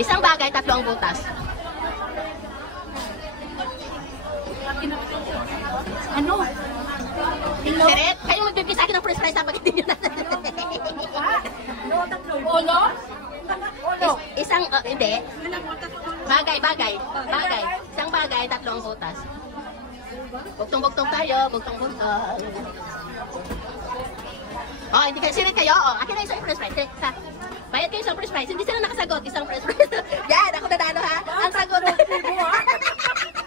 Isang bagay, tatlo ang butas. Ano? Siret, kayo magbibigay sa akin ng first prize ha, pag hindi nyo na. Olo? Isang, hindi. Bagay. Isang bagay, tatlo ang butas. Bugtong-bugtong tayo, bugtong-bugtong. Oh, hindi kayo, sirit kayo. Oh, akin na isang first prize. Bayad kayo isang first prize. Hindi sila nakasagot, isang first prize. Yan, ako nanalo ha. Ang sagot.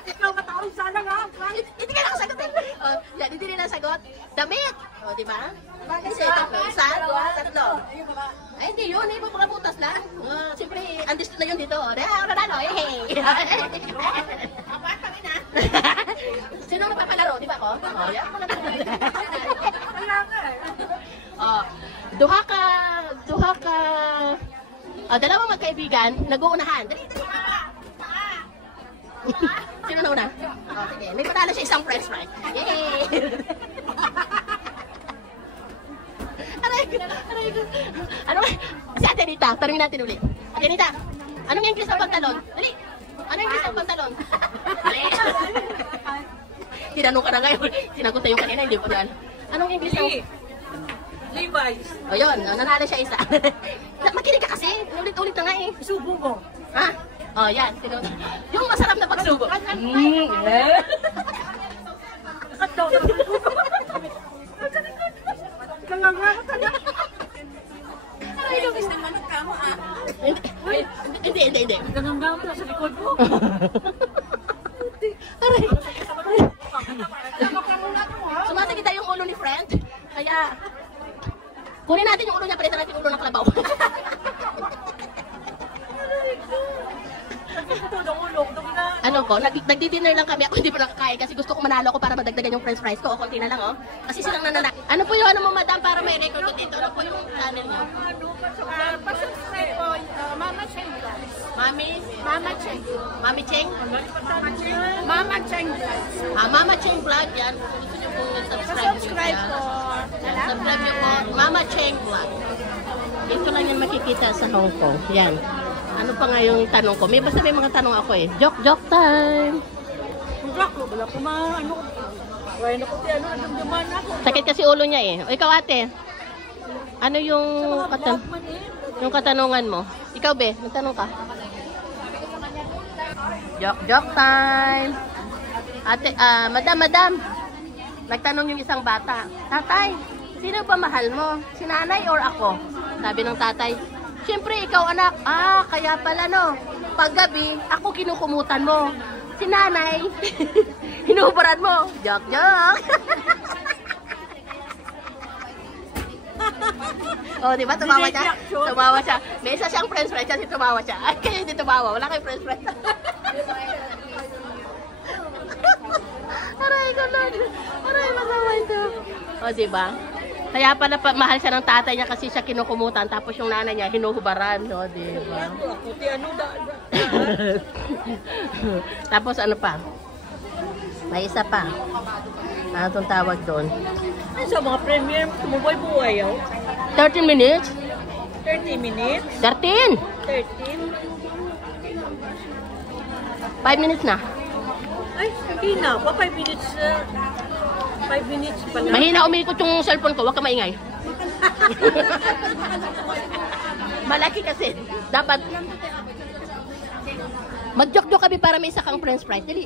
Ikaw matawag sana nga. Hindi ka nakasagot eh. Oh, yan, hindi nila sagot. Damit. Oh, di ba? Kasi isa, dua, tatlo. Ay, hindi yun. Iba mga butas lang. Siyempre, understood na yun dito. Ako nanalo. Hey! Sino napapalaro? Di ba ako? Oh, yan. Oh, duha ka, dalawang magkaibigan, nag-uunahan. Dali. Sino na una? Oh, sige. May panalo siya isang french fry. Yay! Aray ko. Ano? Si Ate Nita, tanungin natin ulit. Ate Nita, anong English ng pantalon? Dali. Anong English ng pantalon? Dali. Tinanong ka na ngayon. Sinagot na yung kanina, hindi po yan. Anong English ng... Levi's. O yun, nanalo siya isa. Makinig ka kasi, ulit-ulit na nga eh. Subo mo. Ha? O yan, yung masarap na pagsubo. Hindi. Nangangawa na sa likod mo. Aray. Sumasakit yung ulo ni friend. Kaya, kunin natin yung ulo niya, palitan natin yung ulo ng kalabaw. Ano ko, nagdi-dinner lang kami. Ako hindi pa nakakain kasi gusto ko manalo ko para madagdagan yung french fries ko. O, konti na lang, oh. Kasi silang nanana. Ano po yung ano mo, madam, para may record ko dito? Ano po yung channel mo? Pasubscribe po, Mama Cheng Vlog. Mama Cheng? Mama Cheng Vlog. Mama Cheng Vlog, yan. Kung gusto nyo pong subscribe po. Subscribe nyo po, Mama Cheng Vlog. Ito lang yan makikita sa Hong Kong. Yan. Ano pa nga yung tanong ko? Basta may mga tanong ako eh. Joke time! Wala ko ano. Wala ko dumduman ako. Sakit kasi ulo niya eh. O ikaw ate, ano yung katanungan mo? Ikaw be, nagtanong ka? Joke time! Ate, madam. Nagtanong yung isang bata. Tatay, sino ba mahal mo? Si nanay or ako? Sabi ng tatay, siyempre, ikaw anak. Kaya pala no. Paggabi, ako kinukumutan mo. Si nanay, hinuhubaran mo. Joke. Oh, di ba? Tumawa siya. May isa siyang french fries kasi tumawa siya. Ay, kayo hindi tumawa. Wala kayong french fries. Aray ko, Lord. Aray, masama ito. Oh, di ba? Kaya pala mahal siya ng tatay niya kasi siya kinukumutan tapos yung nanay niya hinuhubaran, no, di ba? Tapos ano pa? May isa pa. Ano itong tawag doon? Ay, sa mga premium, tumuboy-buhay yaw. 13 minutes? 30 minutes? 13! 13? 5 minutes na. Ay, hindi na. 5 minutes. 5 minutes pala. Mahina umikot yung cellphone ko, huwag ka maingay. Malaki kasi. Dapat mag-joke-joke kami para may isa kang french fries. Dali.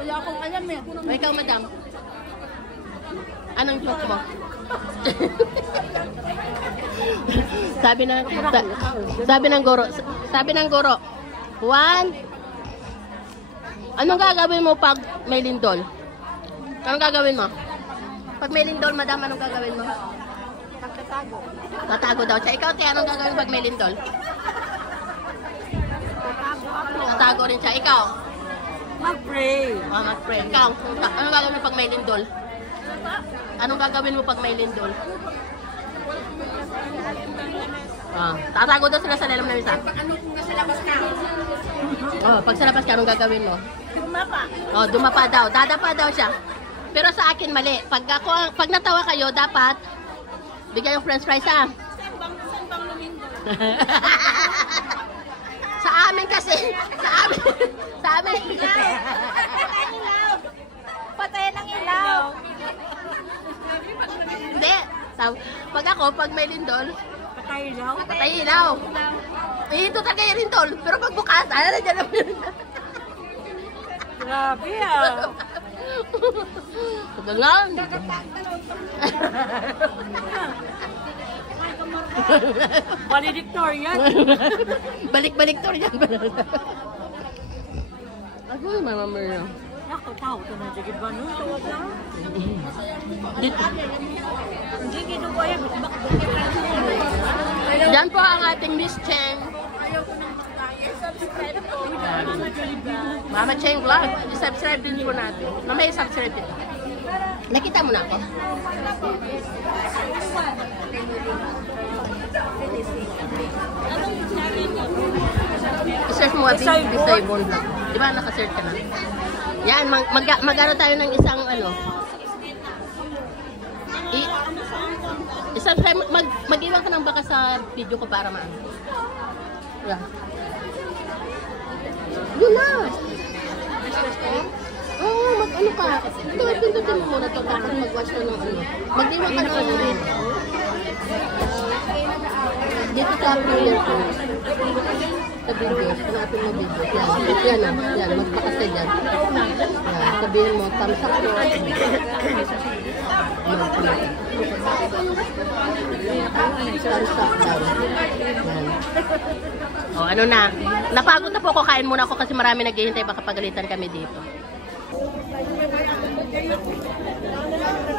Wala akong alam eh. O ikaw, madam. Anong joke mo? sabi ng guro, Juan, anong gagawin mo pag may lindol? Anong gagawin mo? Pag may lindol, madam, anong gagawin mo? Tatago. Tatago daw siya. Ikaw, te, anong gagawin pag may lindol? Tatago rin siya. Ikaw? Mag-pray. Mag-pray. Ikaw, anong gagawin mo pag may lindol? Anong gagawin mo pag may lindol? Tatago daw sila sa lelam na isa. Ano kung nasa labas ka? Pag sa labas ka, anong gagawin mo? Dumapa. Dumapa daw. Dadapa daw siya. Pero sa akin, mali. Pag natawa kayo, dapat bigyan yung french fries, ha? Saan bang lumindol? Sa amin kasi, sa amin. Patayin ang ilaw. Hindi. Pag ako, pag may lindol, Patay ilaw. patay ilaw. Ito talaga yung lindol. Pero pag bukas, ano na dyan naman. Grabe ah. Gangan. Valedictorian. Balik-balik to rin. Ako yung mama mo yun. Ako, tao ito na jagid ba nun? Tawag lang. Dito. Hindi ginuwa yan. Diyan po ang ating Miss Cheng. Mama Cheng Vlog. I-subscribe din po natin. Mamaya i-subscribe din. Nakita mo na ako. I-search mo Bisay Bon Vlog. Di ba naka-search ka na? Yan, mag-ano tayo ng isang ano. I-subscribe, mag-iwan ka ng baka sa video ko para maano. Yeah. Yun na! Oo, mag-ano ka. Ito, pindutin mo muna ito tapos mag-watch ka ng ano. Mag-iwan ka ng dito sa player ko. Sa videos, hanapin mo videos. Yan, yan na. Yan, magpakas ka dyan. Yan, sabihin mo, thumbs up mo. Thumbs up daw. Yan. O, ano na. Napagod na po ako. Kain muna ako kasi marami naghihintay. Baka pagalitan kami dito.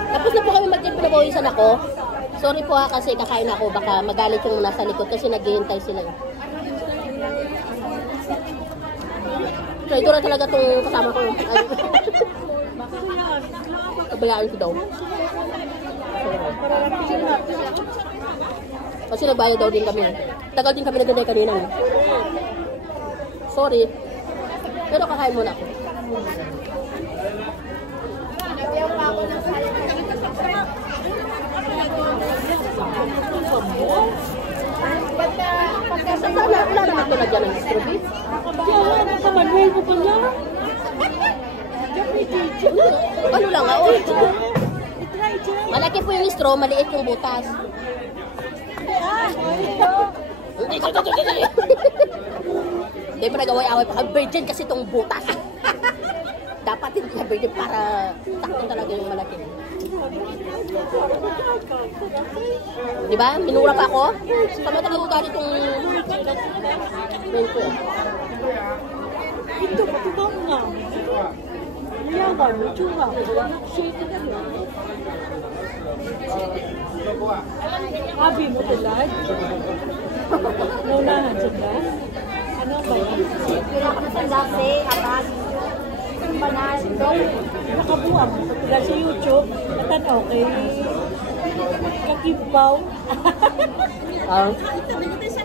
Tapos na po kami mag-pinabawisan ako. Sorry po ha kasi kakain ako. Baka magalit yung nasa likod kasi naghihintay sila. So, ito na talaga itong kasama ko. Kabayaan ko daw. Kasi nagbayad daw din kami. Tagal din kami nagdantay kanina. Sorry. Pero kakain muna ako. Sana, wala naman ito na dyan ng strobe. Manuel mo pa niya? Ano lang ako? Malaki po yung straw, maliit yung butas. Hindi pa nagaway-away pa. Virgin kasi itong butas. Dapat hindi ka virgin para takto talaga yung malaki. Diba? Minura pa ako. Sama talaga ko galit yung ko. Ito, patubang nga. Yaman, tsura. Shake na yun. Abi mo tulad? Naunahan sila? Ano ba yan? Sandasi, abag. Banal. Nakabuang. Tulad sa YouTube. Natan okay. Kakibaw.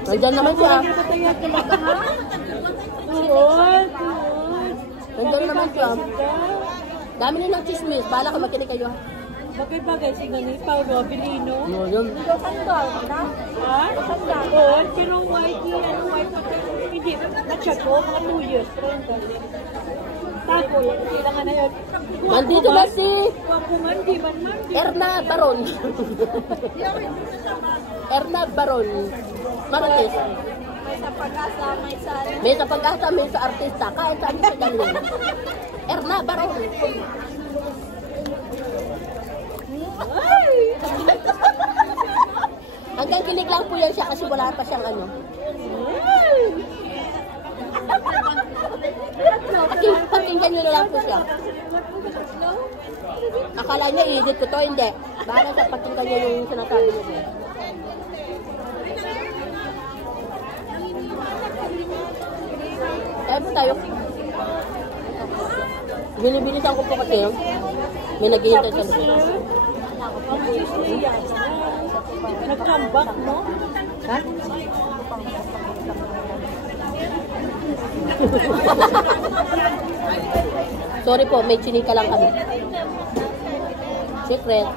Nandyan naman siya. Nakataya talaga ha? Tuod. Nandyan naman siya. Dami nyo ng chismis. Bahala ka makinig kayo. Bagay-bagay si Nani Paulo Abilino. Yun. Sandal, na? Ha? Oo, pero white pa tayo. Hindi, natsyag ko, mga 2 years. Tago, kailangan na yun. Nandito ba si Wapo man, di man man. Erna Baron? Erna Baron. Marites. May sa pag-asa, may sa... May sa pag-asa, may sa artista. Kahit saan siya galing. Erna Baron. Hanggang kilig lang po yan siya kasi wala pa siyang ano. Pakinggan nyo na lang po siya. Akala niya i-edit ko to, hindi. Bahala sa pakinggan nyo yung sinasabi mo din. Kaya po tayo. Binibilisan ko po kasi may naghihintay sa loob. Ang sisliya. Nag-comeback, no? Ha? Sorry po, may chinika lang kami. Secret.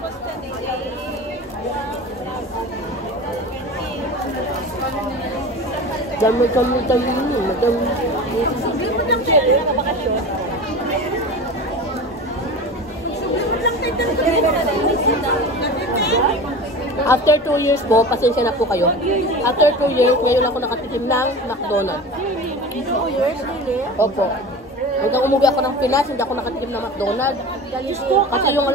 Dami. After 2 years po, pasensya na po kayo. After 2 years, ngayon lang ako nakatikim ng McDonald's. 2 years, really? Opo. Hanggang umuwi ako ng Pinas, hindi ako nakatikim ng McDonald's. Kasi yung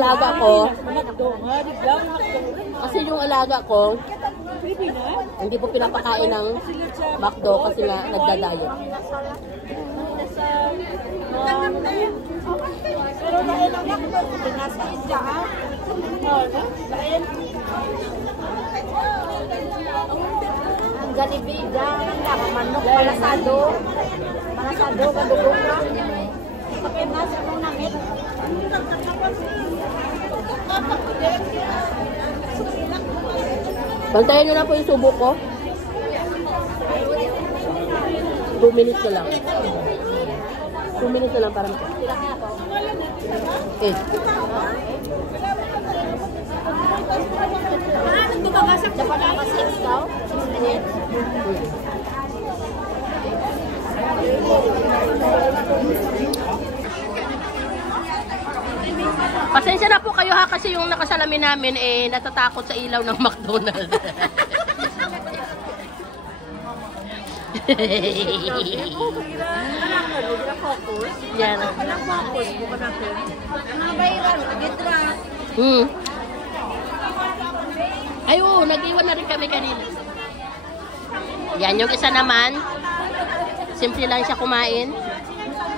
alaga ko, hindi po pinapakain ng McDo kasi nga nagdadayo. Pero dahil ang nakdo, nasa isda, ha? Ang galibida, manok, palasado. Palasado, kadugong na. Pakinas, ano namin? Bantayan nyo na po yung subo ko. 2 minutes na lang. 2 minutes na lang para maka. 8. Dapat na pa 6 daw? 6 minutes? Pasensya na po kayo ha kasi yung nakasalamin namin natatakot sa ilaw ng McDonald's. Yan. Ay, oo, nag-iwan na rin kami kanina. Yan, yung isa naman. Simple lang siya kumain.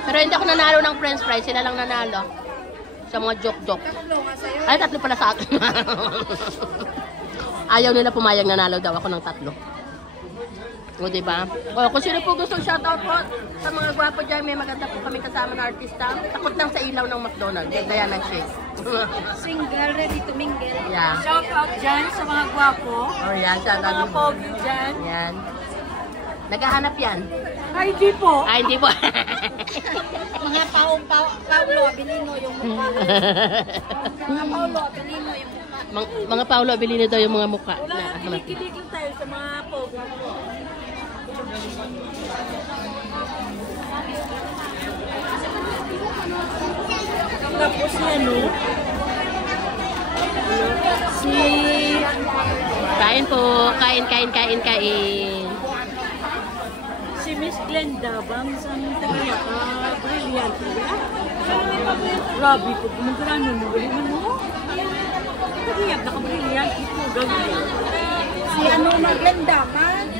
Pero hindi ako nanalo ng french fries. Sila lang nanalo. Sa mga joke-joke. Ay, 3 pala sa akin. Ayaw nila pumayag, nanalo daw ako ng 3. O, diba? O, kung sino po gusto shoutout po sa mga gwapo dyan, may maganda po kami kasama na artista. Takot lang sa ilaw ng McDonald's. Gaya ng shake. Single, ready to mingle. Yeah. Shout out dyan sa mga gwapo. Oh, yan. Sa mga pogi dyan. Yan. Naghahanap yan. Ay, di po. Ay, hindi po. Mga Paulo Abilino yung mukha. Mga Paulo Abilino yung mukha. Mga Paulo Abilino daw yung mga mukha. Wala Na, na, kinikilig lang tayo sa mga pogi. Tapos si ano? Si... Kain po. Kain. Si Miss Glenda bang isang tagiya ka? Brilliant. Grabe po. Kumagurano mo. Galingan mo. Tagiya ka brilliant. Ito, gawin. Si ano Maglenda man?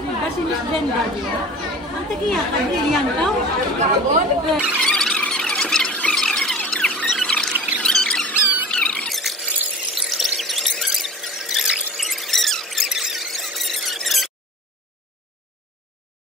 Diba si Miss Glenda niya? Ang tagiya ka brilliant daw.